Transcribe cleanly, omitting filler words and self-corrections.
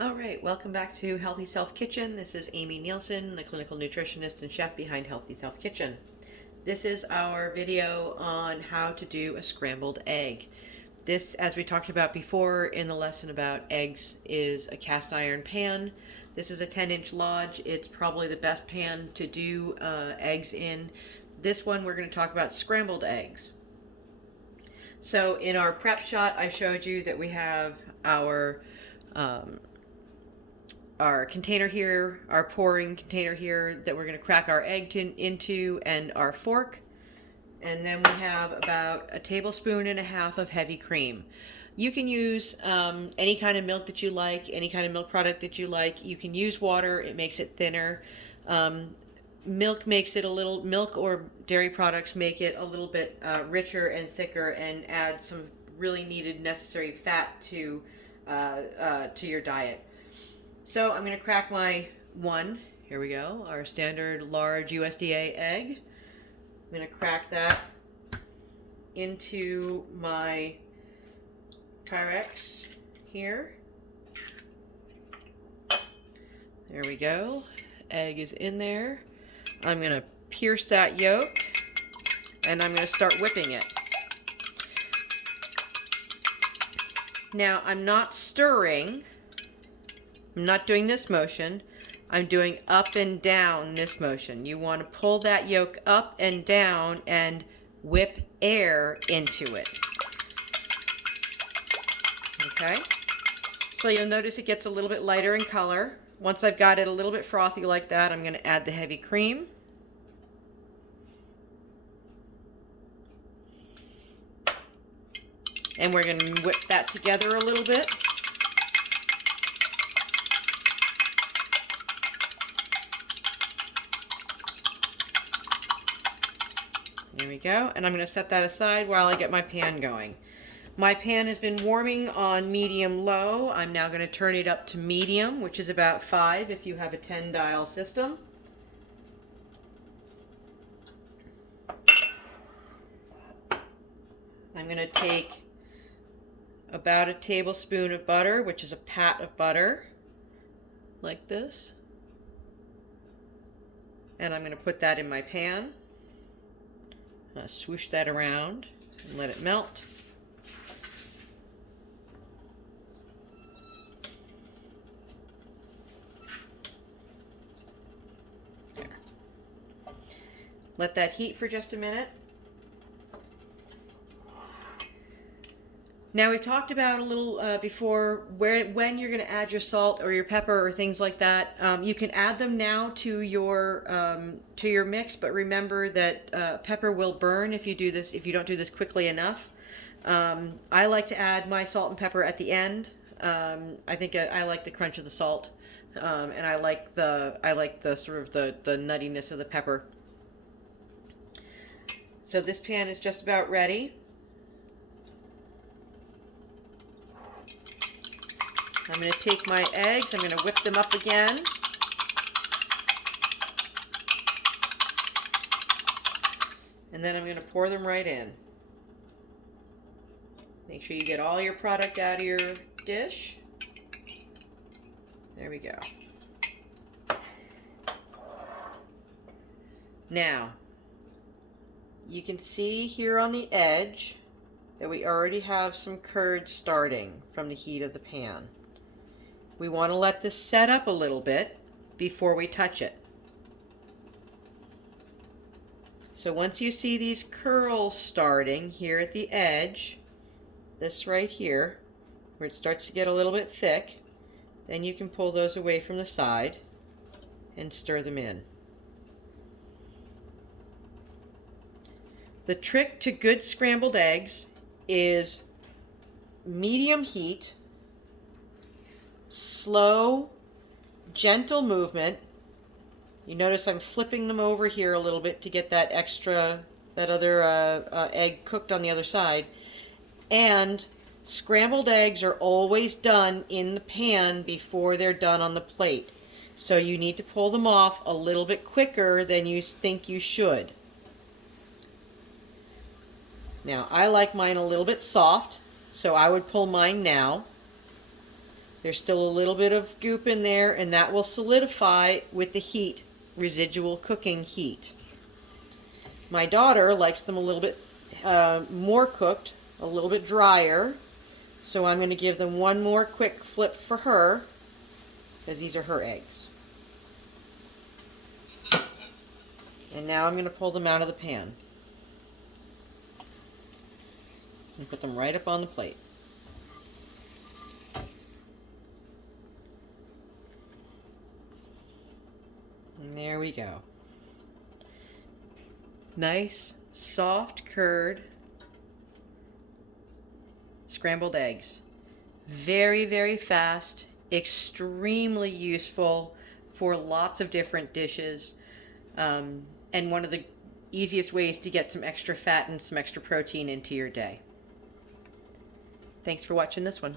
All right, welcome back to Healthy Self Kitchen. This is Amy Nielsen, the clinical nutritionist and chef behind Healthy Self Kitchen. This is our video on how to do a scrambled egg. This, as we talked about before in the lesson about eggs, is a cast iron pan. This is a 10-inch Lodge. It's probably the best pan to do eggs in. This one we're going to talk about scrambled eggs. So in our prep shot, I showed you that we have our container here, our pouring container here that we're going to crack our egg into, and our fork. And then we have about a tablespoon and a half of heavy cream. You can use any kind of milk that you like, any kind of milk product that you like. You can use water, it makes it thinner. Milk makes it milk or dairy products make it a little bit richer and thicker and add some really needed necessary fat to your diet. So I'm going to crack my here we go, our standard large USDA egg. I'm going to crack that into my Pyrex here. There we go. Egg is in there. I'm going to pierce that yolk and I'm going to start whipping it. Now I'm not stirring. I'm not doing this motion. I'm doing up and down this motion. You want to pull that yolk up and down and whip air into it. Okay? So you'll notice it gets a little bit lighter in color. Once I've got it a little bit frothy like that, I'm going to add the heavy cream. And we're going to whip that together a little bit. There we go, and I'm going to set that aside while I get my pan going. My pan has been warming on medium-low. I'm now going to turn it up to medium, which is about 5 if you have a 10-dial system. I'm going to take about a tablespoon of butter, which is a pat of butter, like this. And I'm going to put that in my pan. Swoosh that around and let it melt. There. Let that heat for just a minute. Now we've talked about a little before when you're going to add your salt or your pepper or things like that. You can add them now to your mix, but remember that pepper will burn if you don't do this quickly enough. I like to add my salt and pepper at the end. I think I like the crunch of the salt, and I like the sort of the nuttiness of the pepper. So this pan is just about ready. I'm going to take my eggs, I'm going to whip them up again. And then I'm going to pour them right in. Make sure you get all your product out of your dish. There we go. Now, you can see here on the edge that we already have some curd starting from the heat of the pan. We want to let this set up a little bit before we touch it. So once you see these curls starting here at the edge, this right here, where it starts to get a little bit thick, then you can pull those away from the side and stir them in. The trick to good scrambled eggs is medium heat, slow, gentle movement. You notice I'm flipping them over here a little bit to get that other egg cooked on the other side. And scrambled eggs are always done in the pan before they're done on the plate. So you need to pull them off a little bit quicker than you think you should. Now, I like mine a little bit soft, so I would pull mine now. There's still a little bit of goop in there, and that will solidify with the heat, residual cooking heat. My daughter likes them a little bit more cooked, a little bit drier. So I'm going to give them one more quick flip for her, because these are her eggs. And now I'm going to pull them out of the pan and put them right up on the plate. And there we go. Nice, soft curd scrambled eggs. Very, very fast, extremely useful for lots of different dishes, and one of the easiest ways to get some extra fat and some extra protein into your day. Thanks for watching this one.